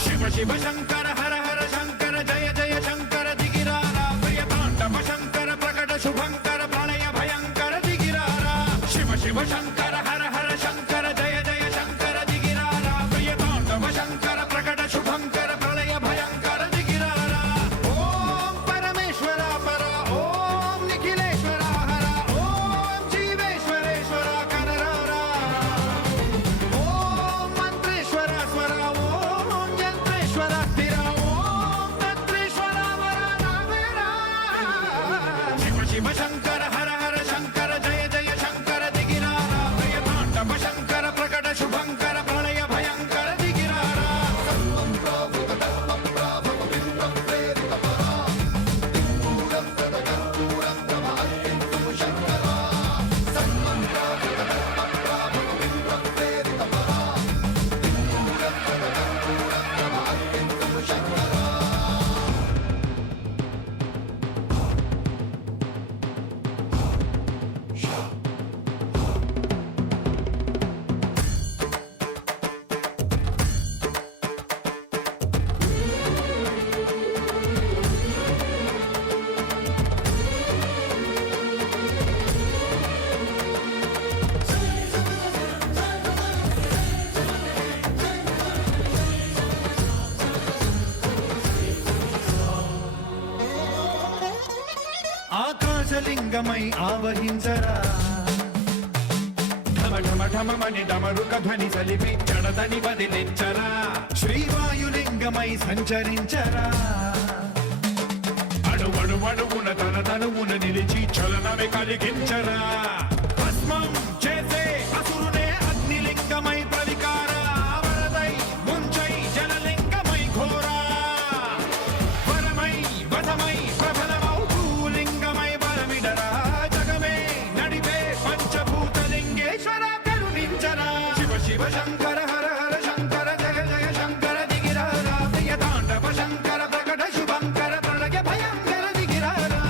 శివ శివ శంకర హర హర శంకర జయ జయ శంకర దిగిరారా ప్రియతాండవ శంకర ప్రకట శుభంకర ప్రళయ భయంకర దిగిరారా శివ శివ శంకర హర హర శంకర జయ జయ శంకర దిగిరారా ప్రియతాండవ శంకర ప్రకట శుభంకర ప్రళయ భయంకర దిగిరారా ఓం పరమేశ్వర పర ఓం నిఖిలేశ్వర హర ఓం జీవేశ్వరేశ్వర కరరారా ఓం మంత్రేశ్వర స్వర ఓం యంత్రేశ్వర స్థిర ఓం తంత్రేశ్వర వర నావేరా శివ శివ శంకర హర హర శంకర జయ జయ శంకర దిగిరారా ప్రియతాండవ శంకర ప్రకట శుభంకర ప్రళయ భయంకర దిగిరారా ఆకాశలింగమై ఆవహించరా ఢమ ఢమ ఢమమని డమరుక ధ్వని సలిపి జడదని వదిలించరా శ్రీవాయులింగమై సంచరించరా అడువడువడువున తన తనువున నిలిచి చలనమే కలిగించరా భస్మం చేసే అసురునే అగ్నిలింగమై ప్రవికారా వరదై ముంచై జలలింగమై ఘోరా వరమై వధమై ప్రబలమౌ భూలింగమై బలమిడరా జగమే నడిపే పంచభూతలింగేశ్వర కరుణించరా శివ శివ శంకర హర హర శంకర జయ జయ శంకర దిగిరారా ప్రియతాండవ శంకర ప్రకట శుభంకర ప్రళయ భయంకర దిగిరారా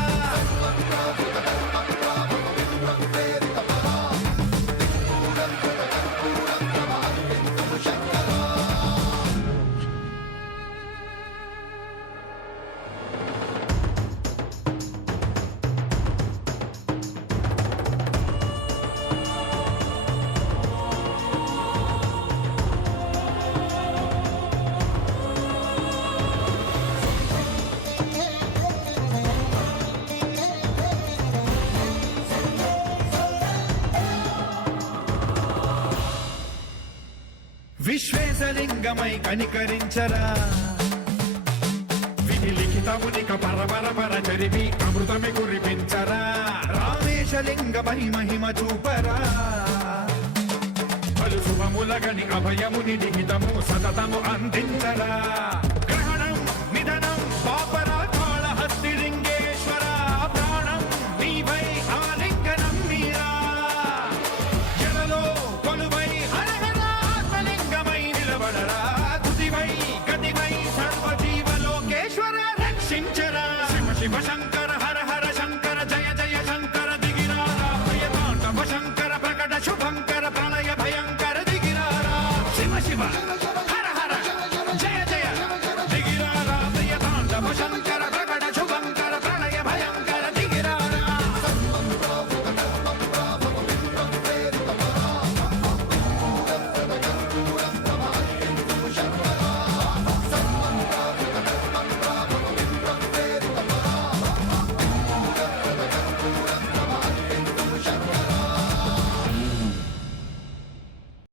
విశ్వేశలింగమై కనికరించరా విధి లిఖితమునిక పరపర పర చరివి అమృతమి కురిపించరా రామేశలింగమై మహిమ చూపరా పలు శుభములగని అభయముని నిహితము సతతము అందించరా